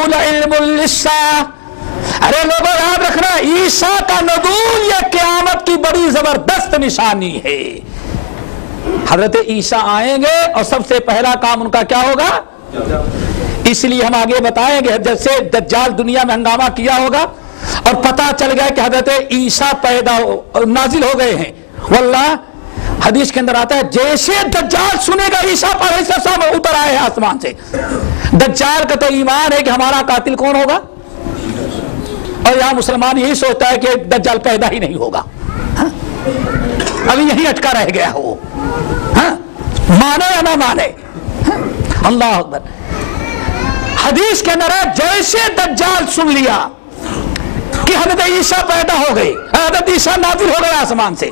النزول علم للساعة، ارے لوگوں یاد رکھنا عیسیٰ کا نزول یہ قیامت کی بڑی زبردست نشانی ہے۔ حضرت عیسیٰ آئیں گے اور سب سے پہلا کام ان کا کیا ہوگا؟ اس لیے ہم آگے بتائیں گے جیسے دجال دنیا میں ہنگامہ کیا ہوگا اور پتہ چل گیا کہ حضرت عیسیٰ نازل ہو گئے ہیں، واللہ حدیث کے اندر آتا ہے جیسے دجال سنے گا عیسیٰ علیہ السلام اتر آئے ہیں آسمان سے، دجال کا تو ایمان ہے کہ ہمارا قاتل کون ہوگا، اور یہاں مسلمان یہی سوچتا ہے کہ دجال پیدا ہی نہیں ہوگا، ابھی یہی اٹکا رہ گیا ہو، مانے یا نہ مانے۔ اللہ اکبر۔ حدیث کے اندر ہے جیسے دجال سن لیا کہ حضرت عیسیٰ پیدا ہو گئے، حضرت عیسیٰ نازل ہو گئے آسمان سے،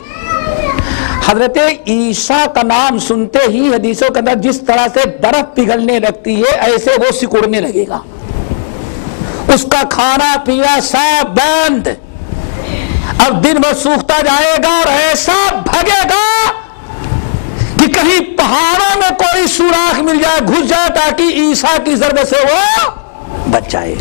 حضرت عیسیٰ کا نام سنتے ہی حدیثوں کے اندر جس طرح سے برف پگھلنے لگتی ہے ایسے وہ سکڑنے لگے گا، اس کا کھانا پینا سب بند، اب دن بھر سوکھتا جائے گا اور ایسا بھگے گا کہ کہیں پہاڑوں میں کوئی سوراخ مل جائے گھس جائے تاکہ عیسیٰ کی ضرب سے وہ بچ جائے۔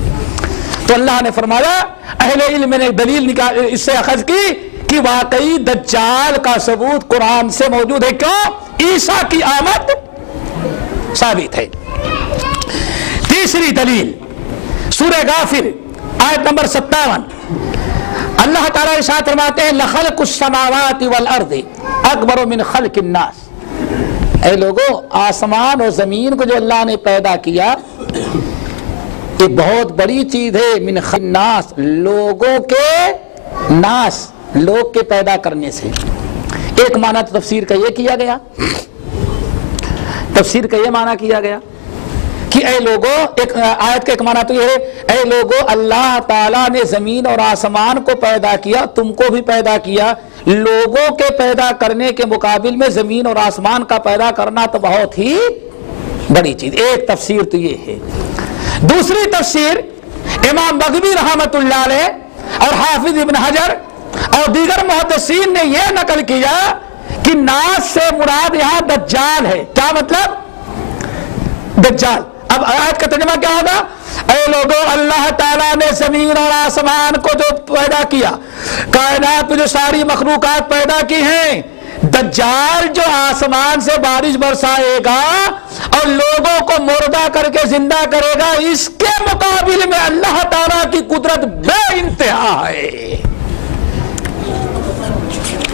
تو اللہ نے فرمایا اہل علم نے دلیل اس سے اخذ کی کہ واقعی دجال کا ثبوت قرآن سے موجود ہے، کیوں؟ عیسیٰ کی آمد ثابت ہے۔ تیسری دلیل سورہ غافر آیت نمبر 57، اللہ تعالیٰ ارشاد فرماتے ہیں لخلق السماوات والارض اکبر من خلق الناس، اے لوگوں آسمان اور زمین کو جو اللہ نے پیدا کیا یہ بہت بڑی چیز ہے، من خلق الناس لوگوں کے، ناس لوگ کے پیدا کرنے سے۔ ایک معنی تو تفسیر کا یہ کیا گیا، تفسیر کا یہ معنی کیا گیا کہ اے لوگوں، ایک آیت کا ایک معنی تو یہ ہے اے لوگوں اللہ تعالیٰ نے زمین اور آسمان کو پیدا کیا، تم کو بھی پیدا کیا، لوگوں کے پیدا کرنے کے مقابل میں زمین اور آسمان کا پیدا کرنا تو بہت ہی بڑی چیز۔ ایک تفسیر تو یہ ہے۔ دوسری تفسیر امام بغوی رحمت اللہ علیہ اور حافظ ابن حجر اور دیگر محدثین نے یہ نقل کیا کہ ناس سے مراد یہاں دجال ہے۔ کیا مطلب؟ دجال۔ اب آیت کا ترجمہ کیا ہوگا؟ اے لوگوں اللہ تعالیٰ نے زمین اور آسمان کو جو پیدا کیا، کائنات میں جو ساری مخلوقات پیدا کی ہیں، دجال جو آسمان سے بارش برسائے گا اور لوگوں کو مردہ کر کے زندہ کرے گا، اس کے مقابل میں اللہ تعالیٰ کی قدرت بے انتہا ہے۔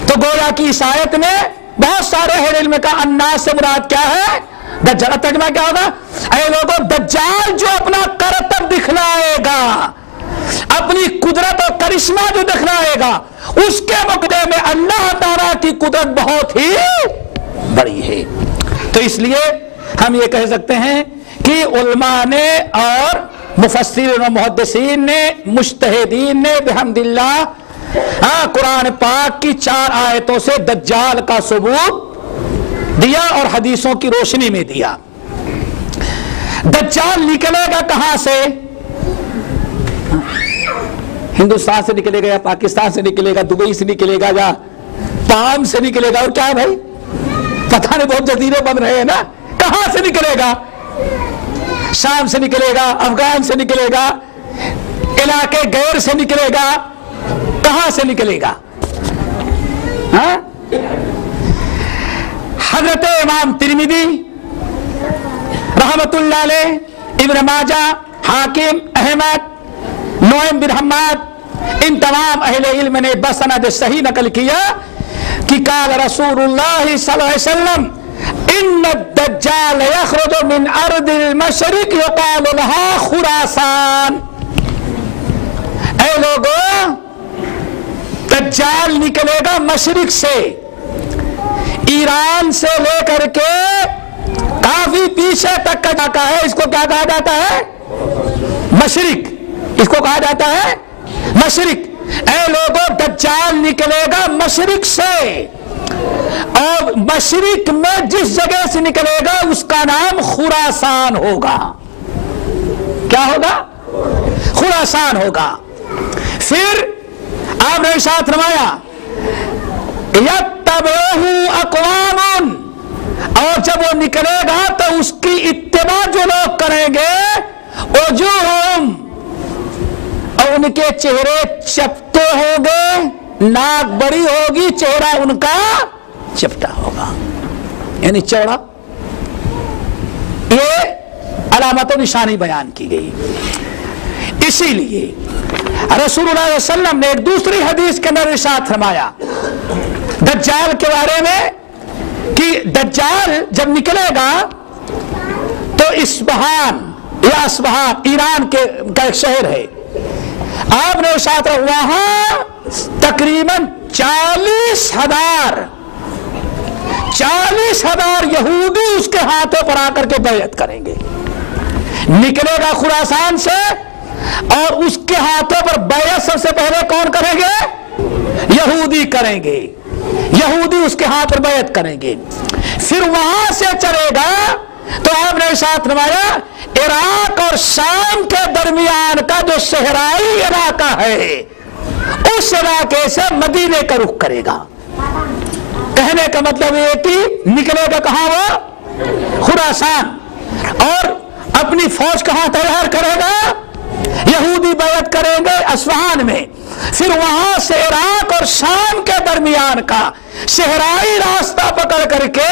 تو گویا کی اس آیت میں بہت سارے اہل علم کا الناس سے مراد کیا ہے؟ دجال۔ ترجمہ کیا ہوگا؟ اے لوگوں دجال جو اپنا کرتب دکھلائے گا، اپنی قدرت اور کرشمہ جو دکھلائے گا، اس کے مقابلے میں اللہ تعالیٰ کی قدرت بہت ہی بڑی ہے۔ تو اس لیے ہم یہ کہہ سکتے ہیں کہ علماء نے اور مفسرین و محدثین نے، مجتہدین نے بحمداللہ قرآن پاک کی 4 آیتوں سے دجال کا ثبوت دیا اور حدیثوں کی روشنی میں دیا۔ دجال نکلے گا کہاں سے؟ ہندوستان سے نکلے گا یا پاکستان سے نکلے گا، دبئی سے نکلے گا یا پام سے نکلے گا، اور کیا ہے بھائی پتہ نہیں، بہت جزیرے بن رہے ہیں نا، کہاں سے نکلے گا؟ شام سے نکلے گا، افغان سے نکلے گا، علاقے غیر سے نکلے گا، کہاں سے نکلے گا؟ حضرت امام ترمذی رحمت اللہ علیہ، ابن ماجہ، حاکم، احمد، نعیم بن حماد، ان تمام اہل علم نے بسند صحیح نقل کیا کہ قال رسول اللہ صلی اللہ علیہ وسلم ان الدجال یخرج من ارض المشرق یقال لها خراسان، اے لوگوں دجال نکلے گا مشرق سے، ایران سے لے کر کے کافی پیچھے تک کا علاقہ ہے، اس کو کیا کہا جاتا ہے؟ مشرق، اس کو کہا جاتا ہے مشرق۔ اے لوگوں دجال نکلے گا مشرق سے، اور مشرق میں جس جگہ سے نکلے گا اس کا نام خراسان ہوگا۔ کیا ہوگا؟ خراسان ہوگا۔ پھر آپ نے ارشاد فرمایا یتبعہ اقوام، اور جب وہ نکلے گا تو اس کی اتباع جو لوگ کریں گے وجوہہم ان کے چہرے چپٹے ہوں گے، ناک بڑی ہوگی، چہرہ ان کا چپٹا ہوگا، یعنی چوڑا۔ یہ علامت و نشانی بیان کی گئی۔ اسی لیے رسول اللہ علیہ وسلم نے ایک دوسری حدیث کے اندر ارشاد فرمایا دجال کے بارے میں کہ دجال جب نکلے گا تو اصبہان یا اصبہان ایران کا ایک شہر ہے، آپ نے ارشاد وہاں تقریباً 40,000 یہودی اس کے ہاتھوں پر آ کر کے بیعت کریں گے۔ نکلے گا خراسان سے اور اس کے ہاتھوں پر بیعت سب سے پہلے کون کریں گے؟ یہودی کریں گے، یہودی اس کے ہاتھ پر بیعت کریں گے۔ پھر وہاں سے چلے گا تو آپ نے ارشاد فرمایا عراق اور شام کے درمیان کا جو صحرائی علاقہ ہے اس علاقے سے مدینے کا رخ کرے گا۔ کہنے کا مطلب یہ کہ نکلے گا کہاں؟ وہ خراسان، اور اپنی فوج کہاں تیار کرے گا؟ یہودی بیعت کریں گے اصفہان میں، پھر وہاں سے عراق اور شام کے درمیان کا صحرائی راستہ پکڑ کر کے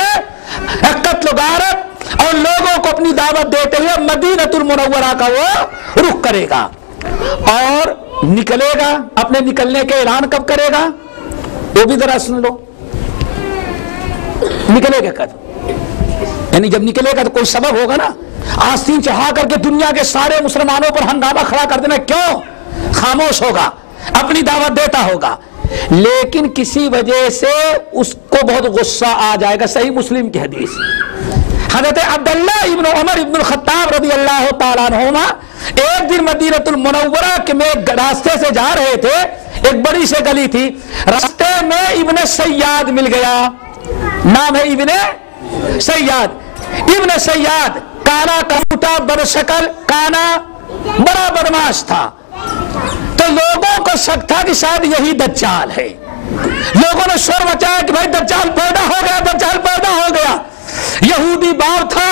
قتل و غارت اور لوگوں کو اپنی دعوت دیتے ہوئے مدینہ المنورہ کا وہ رخ کرے گا، اور نکلے گا۔ اپنے نکلنے کے اعلان کب کرے گا وہ بھی ذرا سن لو۔ نکلے گا کب؟ یعنی جب نکلے گا تو کوئی سبب ہوگا نا، آستین چڑھا کر کے دنیا کے سارے مسلمانوں پر ہنگامہ کھڑا کر دینا کیوں؟ خاموش ہوگا، اپنی دعوت دیتا ہوگا، لیکن کسی وجہ سے اس کو بہت غصہ آ جائے گا۔ صحیح مسلم کی حدیث، حضرت عبداللہ ابن عمر ابن الخطاب رضی اللہ تعالیٰ عنہما ایک دن مدینہ المنورہ کے میں راستے سے جا رہے تھے، ایک بڑی سے گلی تھی، راستے میں ابن سیاد مل گیا، نام ہے ابن سیاد۔ ابن سیاد کانا کموٹا بدشکل، کانا بڑا بدماش تھا، تو لوگوں کو شک تھا کہ شاید یہی دجال ہے۔ لوگوں نے شور مچایا کہ بھائی دجال پیدا ہو گیا، دجال پیدا ہو گیا۔ یہودی باپ تھا،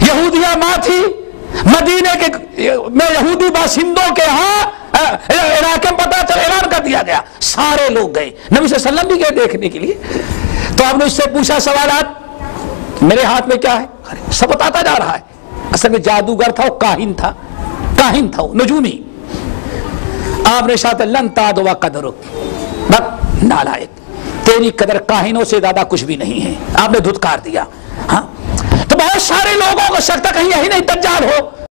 یہودیہ ماں تھی، مدینے کے میں یہودی باشندوں کے ہاں علاقے میں پتہ چل اعلان کر دیا گیا، سارے لوگ گئے، نبی صلی اللہ علیہ وسلم بھی گئے دیکھنے کے لیے۔ تو آپ نے اس سے پوچھا سوالات، میرے ہاتھ میں کیا ہے؟ سب بتاتا جا رہا ہے۔ اصل میں جادوگر تھا، وہ کاہن تھا وہ نجومی۔ آپ نے شاید لن تعدوا قدرک، بس نالائق، تیری قدر کاہنوں سے زیادہ کچھ بھی نہیں ہے، آپ نے دھتکار دیا۔ ہاں تو بہت سارے لوگوں کو شک تھا کہیں یہی نہیں دجال ہو،